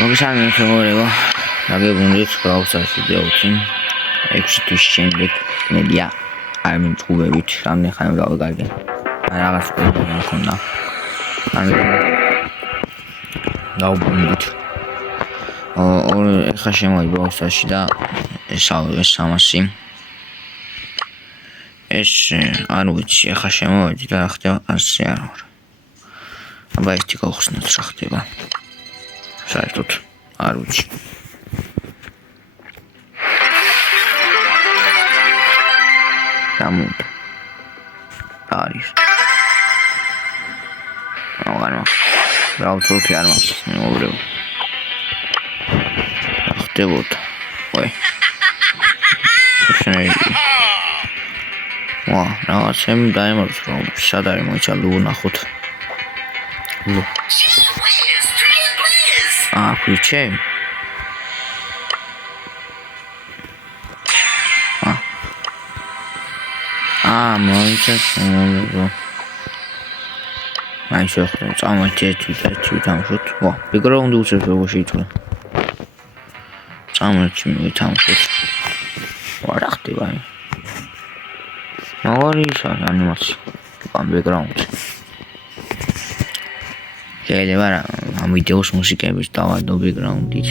მოგესალმებით მეგობრებო, დაგეგმეთ გაუსასწრებთ 6 თვის შემდეგ მედია არ მიწყობებით რამდენი ხანი გავაგარგე რაღაც პრობლემა მქონდა დავბრუნდით ეხლა შემოვიდი ბაუსაში და ეს 300 ეს არ ვიცი ეხლა შემოვიდი და ხდება 100 არ ვარ აბა ერთი გავხსნათ რა ხდება საერთოდ არ ვიცი დამუნდა არის რაუთოლი არ მაქვს მეუბრეო ხდებოდა ой ვა რაღაცემ დაემართ რომ სად არის მოიცა ლუნახოთ ლუ quiche მოიცა შემოვიდა აი შეხვდა წამოჩეთი თამშოთ ვა ბექგრაუნდი უცებ როგორ შეიცვალა წამოჩი მითამშოთ ვა რა ხდება აი მაგარია ანიმაცია ამ ბექგრაუნდი შეიძლება რა ამ ვიდეოს მუსიკების დავადო ბექგრაუნდით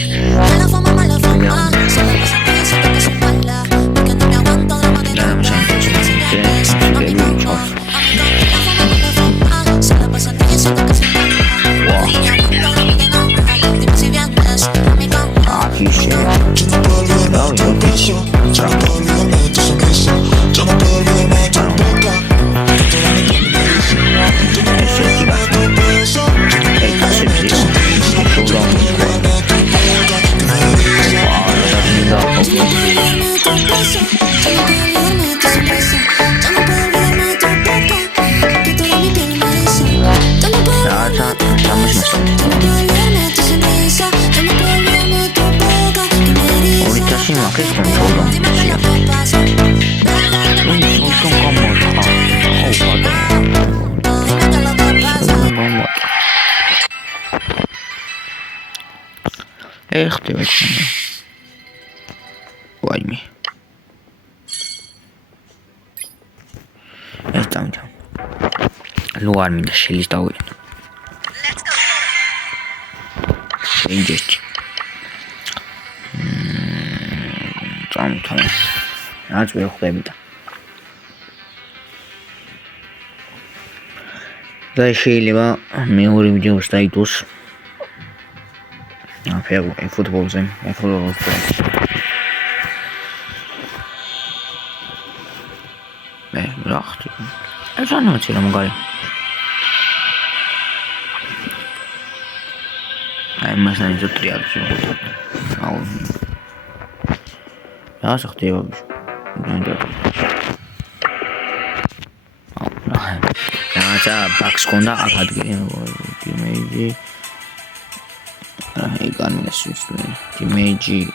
ხდება ჩემი ვაიმე ეს დამჯა ლო არ მინდა შელის დავიდო ინჯეჩი წამთან რაც ვერ ხვდები და შეიძლება მეორე ვიდეოს დაიდოს Футболზე, ფუტბოლზე. რა ხდება? ეს ანიმაცია რა მაგარი. აი მასალა ის ტრიალში. აუ. რა ხდება? რა ბაქს კონდა აქ ადგილი იმეიჯი Ганнес имеджи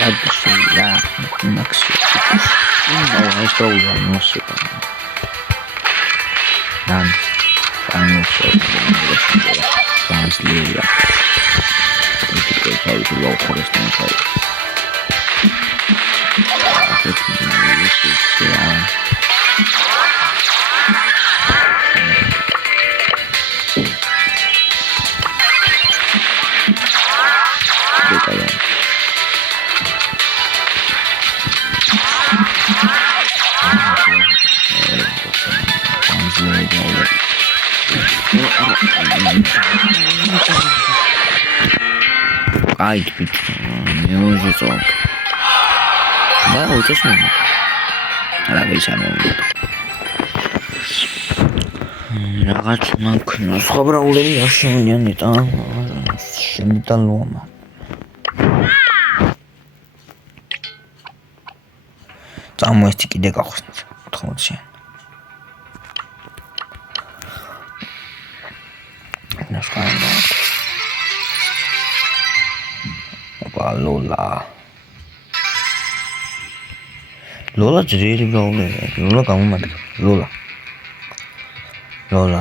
Адшила Максим Ну, что я носил Дан Конечно, Транслировать Это как лоу корыстный человек Ай, не уже так. Да, вот это смешно. Она весьма რაღაც მანქანა სხვა არ შემიძლია და შემიტან ლომა წამოესტი კიდე გახსნით 80-იან ნასკანა ლოლა ჯერი გაუნე ლოლა გამომადგა ლოლა ლოლა,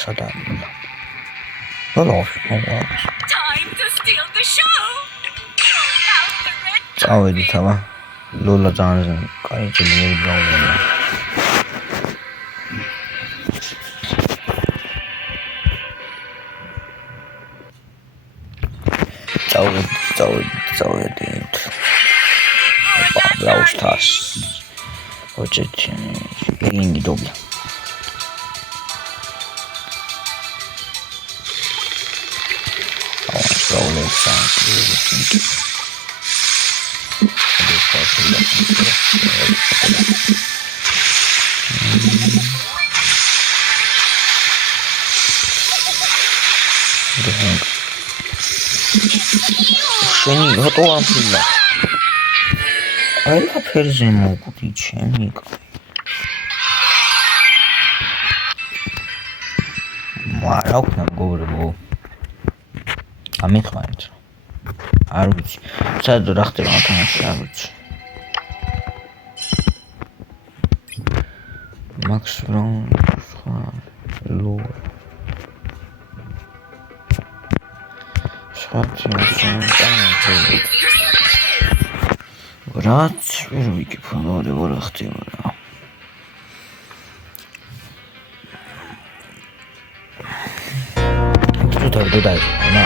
სადაა ლოლა? Time to steal the show. Roll out the red წავედით აბა. ლოლა ძალიან კაი ძლიერი ბრავლია. წავედით. ბრავლსტარს. ოჯეტი ინგი დობი. შენი готова ამფრინა. აიაფერზე მოგვდი ჩემი კაი. რა ვქნა მგობრებო? ამიხმარეთ. არ ვიცი. საერთოდ რა ხდება თამაში არ ვიცი. მაქს რომ სხვა ლო რაც ვერ ვიკიფონორებ რა ხდება რა. თუ დაიდო ნა.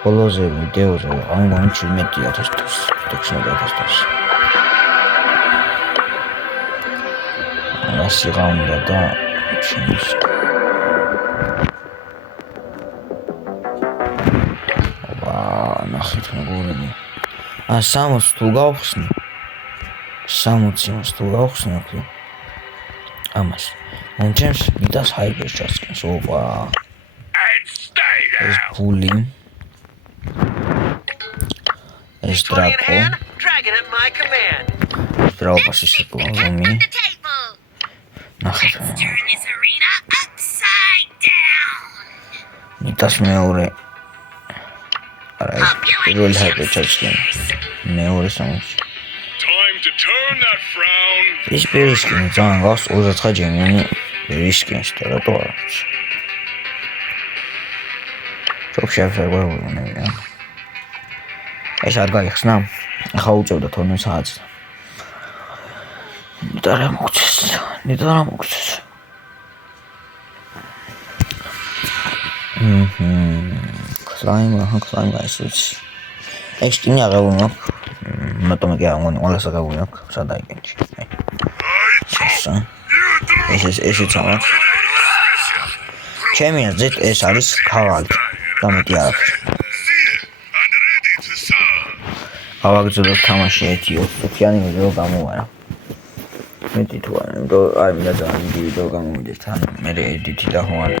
Բոլոზე վիդեոზე անգամ չիմետի ատեստոս, տեքսնոդ ատեստոս Ասիղանդա դա չիմիսկ Աբա, նախիտ նգորենի Սամոց թու գավխսնի Սամոցի մոց թու գավխսնի ակլի Ամաս, մոնչեմս միտաս հայբեր չասկենս, ովա Ես պուլիմ It's Draco. Dragon at my command. Draco is the table. Let's turn this arena upside down. Nitas meore. Alright. It will have a touchdown. Meore sounds. Time to turn that frown. This beriskin is on lost all the tragedy. Beriskin starator. Top chef, I will know. ეს არ გაიხსნა? ახლა უწევდა 12 საათს. ნიტარა მოგწეს. Climb license. ეს ტინი აღებული აქვს. მაგრამ კი აღებული, ყველას აღებული აქვს. სადა იგენში. ესეც ამათ. ჩემი აზრით ეს არის ქავალი. და მეტი არ აქვს. ავაგზავნოთ თამაში 1-20-იანი ვიდეო გამოვარა. მეტი თუ არ მინდა ძალიან დიდი ვიდეო გამოვიდეს თან მე ედიტი და ხوار.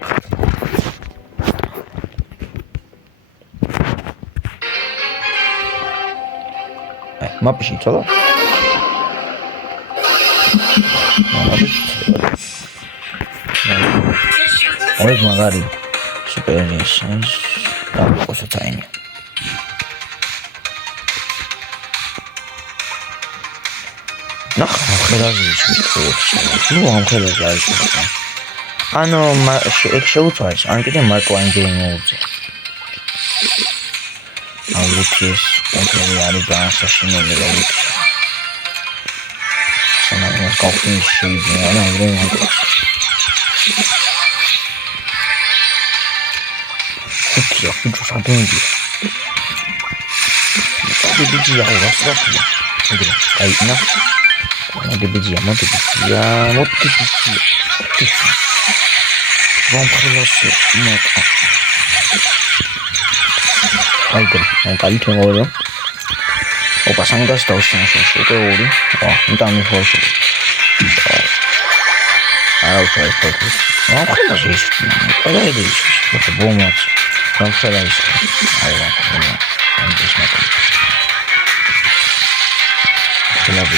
მაპში წავა. ორი მაგარი სუპერიშენ და ყოსაცაინი. ნახა ხელაზეში ნუ ამ ხელაზე არის. ანუ შეუცვალეს ან კიდე მარკო ანგელინოუძე. აუჩეს კონტროლი არის განსაშინელი ლოგიკა. სანამ კოპი შეიძლება და აღრენ ხუთი სადონდი. დიბიჯი აღასრაფია. აინა დიბიჯი Вам приносит мото. Айгэр, калитэн говорю. Опа, сангас таушсан шүү дээ өөрөө. Интаа ми хоош. Аучай тохис. Хөөс. Оройдэж. Бомоц. Конференц. Айва. Андишмат. Хлеб.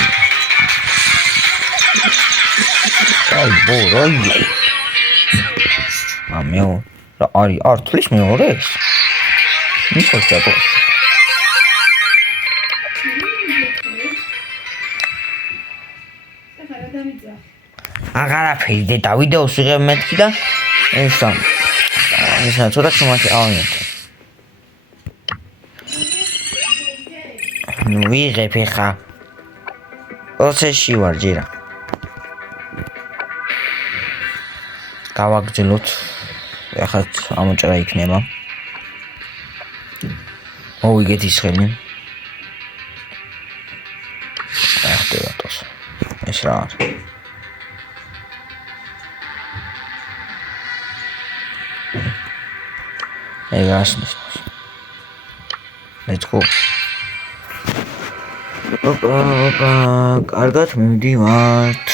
Ай, борой. Meu, артლиш მეორეს? მიხოს დაბო. აღარაფერი და ვიდეოს ვიღებ მეთქი და ესა ცოტა ჩუმაკი ავინეთ. ნუ ვიღებ ხა. პროცესში ვარ ჯერა. გავაგრძელოთ. ახლა ამოჭრა იქნება. მოვიგეთ ის ხელი. ახტევატოს. ეს რა არის? ეგასნის. Let's go. Опа, კარგად მივდივართ.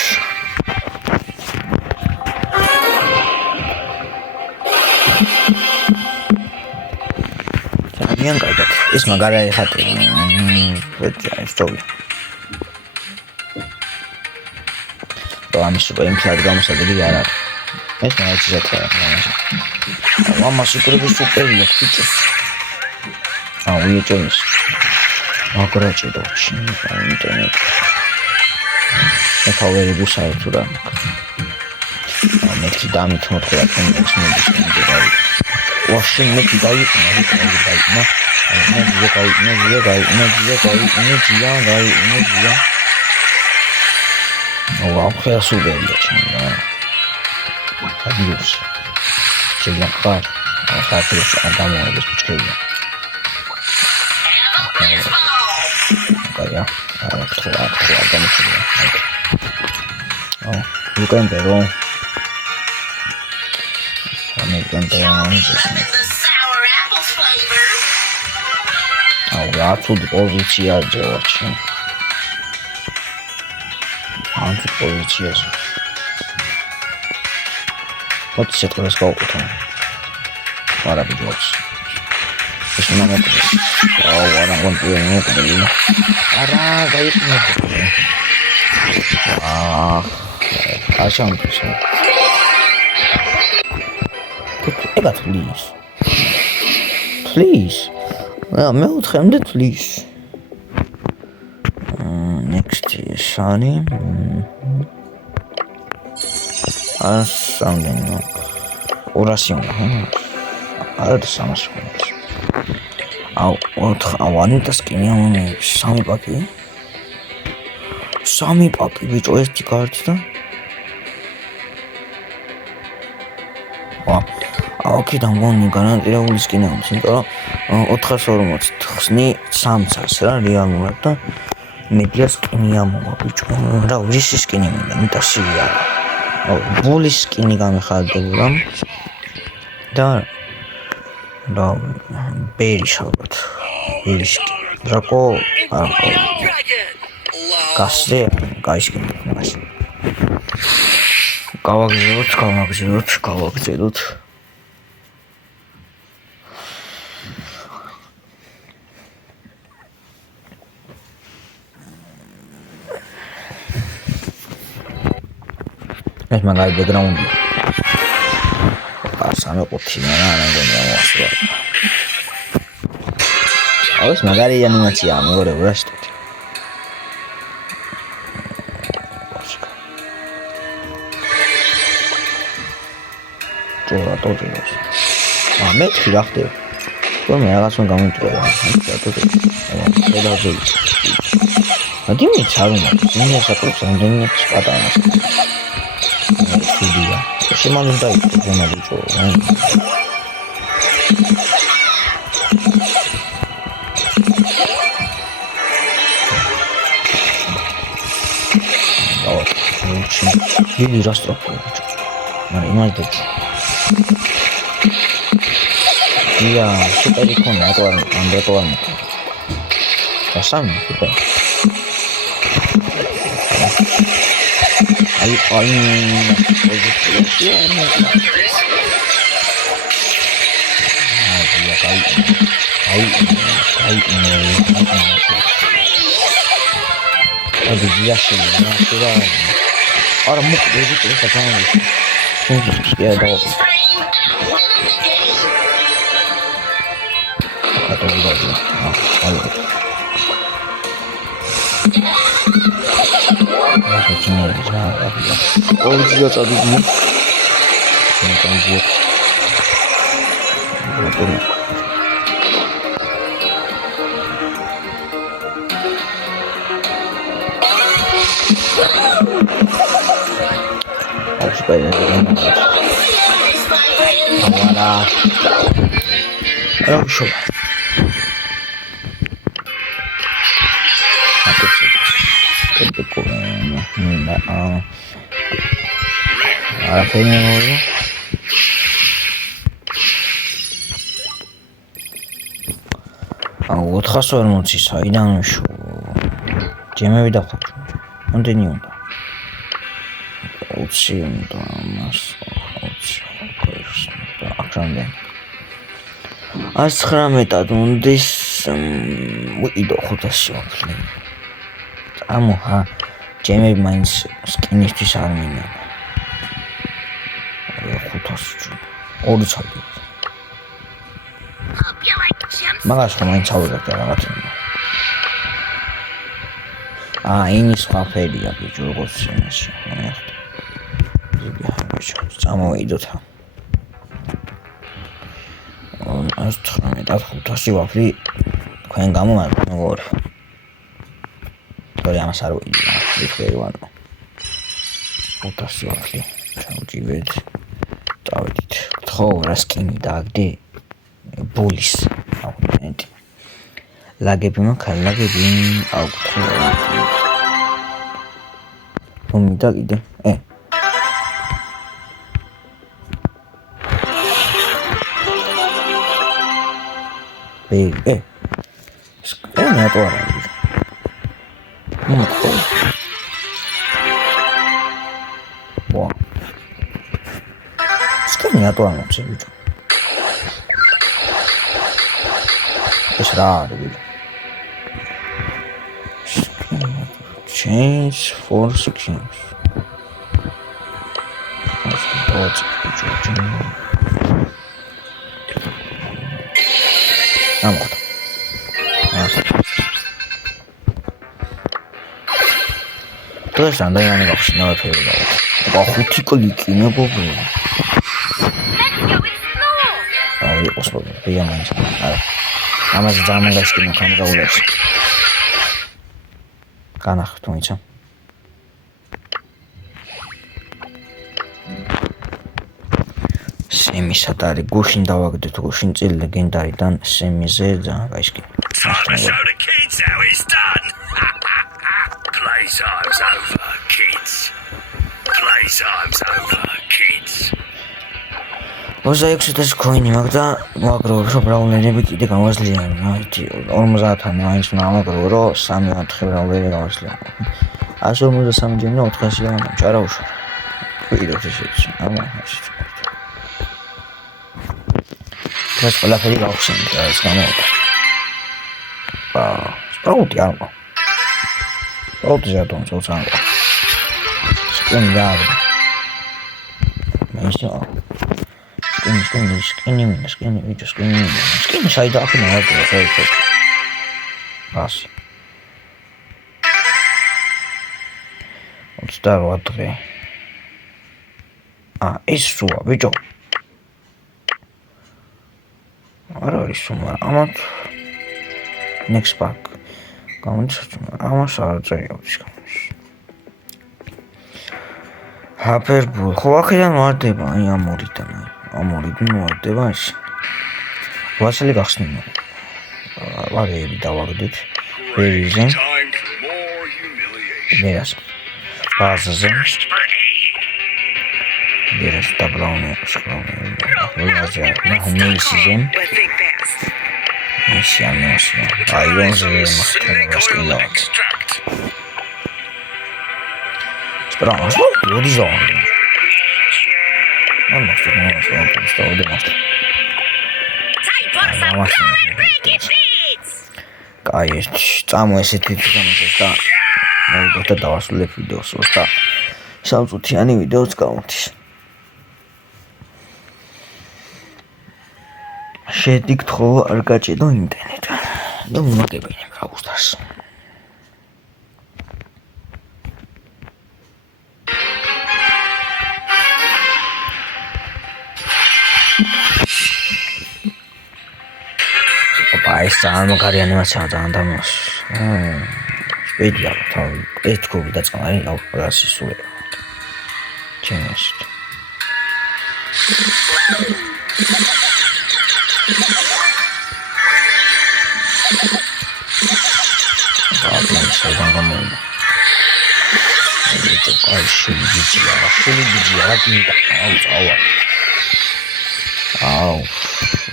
ძალიან კარგად. ეს მაგარი ხატი. ეს თოვი. ამის სუპერ იმპლანტ გამოსადეგი არ არის. ეს მაინც ზეთაა. ამას უკრები სუპერია ხიჭო. ვიეჭოს. აგრაჭი დოჩი. ინტერნეტ. ეთავერი გუსაი თუ რა. მეთქი დამით მოთხრა კონტექსტ მოდიშნდება. ვაში მეთქი დაიყვნა. ნეჯია. Wow, ხეა სუპერია ჩემი. Adiós. Chega claro. Rápidos a dar das pesquisas. Olha, you can be wrong. Tudo positivo de hoje. Antes positivo. Pode ser que eu escolha então. Maravilhoso. Isso não é muito. Agora não vou ver muito bem. Caraca, isso não é. Acham que isso. Ega, please. Please. Meu trem please. Next is Shani. Something. Oración. Ahora te estamos con eso. ვანიტა სკინია მომი 3 პაკი. 3 პაკი ბიჭო ერთი კარტი და აქედან გონი გარანტირებული სკინი აქვს, იმიტომ რომ 440 ხსნი 300 რა რეალურად და მედია სკინია მომა ბიჭო. რა ვიში სკინი მინდა, ნიტაშია. ბულის სკინი გამიხარდებოდა და რა ბერის ალბათ. ბერის დრაკო გასზე გაიშკინე მაშინ. გავაგზავნოთ. ეს მაგარი ბექგრაუნდი. სამე ყუთი რა მეგონი ამოასწრა. ეს მაგარი ანიმაცია მეორე ვრაშტი. ტოჯინოს. მეთქი რა ხდება? რომ რაღაც მან გამომჭრა. მოდიმით არ უნდა. იმას აკეთებს ამდენი პატარა. Studia. Შემანუ დაიწყო ზემალიჭო. დიდი რასტროფი ბიჭო. მაგრამ იმართეთ. ია, სუპერი ქონა, ატوان. დასამი, სუპერ. აი 어디야 짜비지? 잠깐만. 아마라. 아이고 쇼. 알았어요. ოთხასო არ მოცი საიდან შო ჯემები დახოჭო ამდენი უნდა 20 უნდა მას 20 და აქამდე 19-ად უნდეს ვიდო 500 ვაფლი ამოჰა ჯემები მაინც სკინისთვის არ მინდა 500 ორი წადი მაგას რომ მაინც ავიღებ რაღაცა ენის ხაფერია ბიჭო როგორც შემაში წამოვიდოთ 19-ად 500 ვაფლი თქვენ გამომართ მეგობრებო თორე ამას არ ვიდი ვიფერი ვანო 500 ვაფლი ჩავჭივეთ დავიდით ხო რა სკინი დააგდე ბულის აუქნეთ ლაგები მაქვს ლაგები აუქნეთ მომიდა კიდე სკინი ატوان სკინი ატوان ბიჭო ეს რა არის change for skins то есть анда яны бақшына өтеді бақұты клики не болды ой господи я маңыз ამაზე ძალიან გასკინო კამერაულებს. განახეთ თუმცა. სემისად არის გუშინ დავაგდეთ გუშინ წინ ლეგენდარიდან სემიზე ძალიან გასკინო. Time to show the kids how it's done. Playtime's over, kids. Playtime's over, kids. 26,000 coin-ი მაქვს და ვაგროვებ, რომ ბრაუნერები კიდე გამოსლიან. აიტი 50-თან მაინც უნდა ამაგროვო, რომ 3-4 ბრაუნერი გამოსლიან. 153 ჯერ 400 გამომჭა რა უშო. ვიდეოს ესეც. ამა ასე. ეს ყველაფერი გავხსენე და ეს გამოვიდა. სპრაუტი არმა. სპრაუტი ზატონ წოწან. სკენი და მეშო. სკენი ვიჯო სკენი საიდან ახლა ნაყოფა საერთოდ. ასე. 28 დღე. ეს სუა ვიჯო. არ არის სუმა, ამათ next pack. გამოჩვენა, ამას არ წერიობს გამოჩ. ჰაპერბულ, ხო აქედან ვარდება, აი ამორიდან. ამორიდან ვარდება ეს. ვასილი გახსნინა. ვარები დავაგდით. ვერიზე. Time for more humiliation. მერას. ბაზაზე. მერას დაბლაუნე, შეხლაუნე. ვაზე, ნაჰმეისიზე. Misianos, Ironze, Mascolo, Extract. Spera, lo di zone. Non sto vedendo. Time for some blood and blanket beats! Კაი, წამო ესეთი თვითონაც და მოვიდოთ და დავასრულებ ვიდეოს და სამწუთიანი ვიდეოც გავუთვის. შედიგთ ხო არ გაჭედო ინტერნეტი და მომაგებინე გაუხსნას. ეს ძალიან მაგარი ანიმაციაა ძალიან დამოს. სპედია თავი ეს თქობი დაწყალი რა სისულე. ჩემში. Saudang kamu. Itu kasih biji ya kita awal.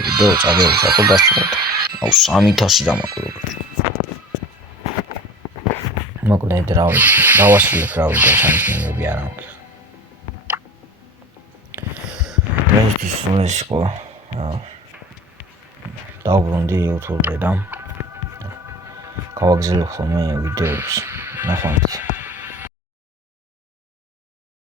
Udah cabai satu gas sudah. Sami thasi dama kuro. Maku dai dawas lefraud sangat ni biarang. Terus disulis ko. Davrunde YouTube-დან გავაგზავნე ხოლმე ვიდეოებს. ნახავთ.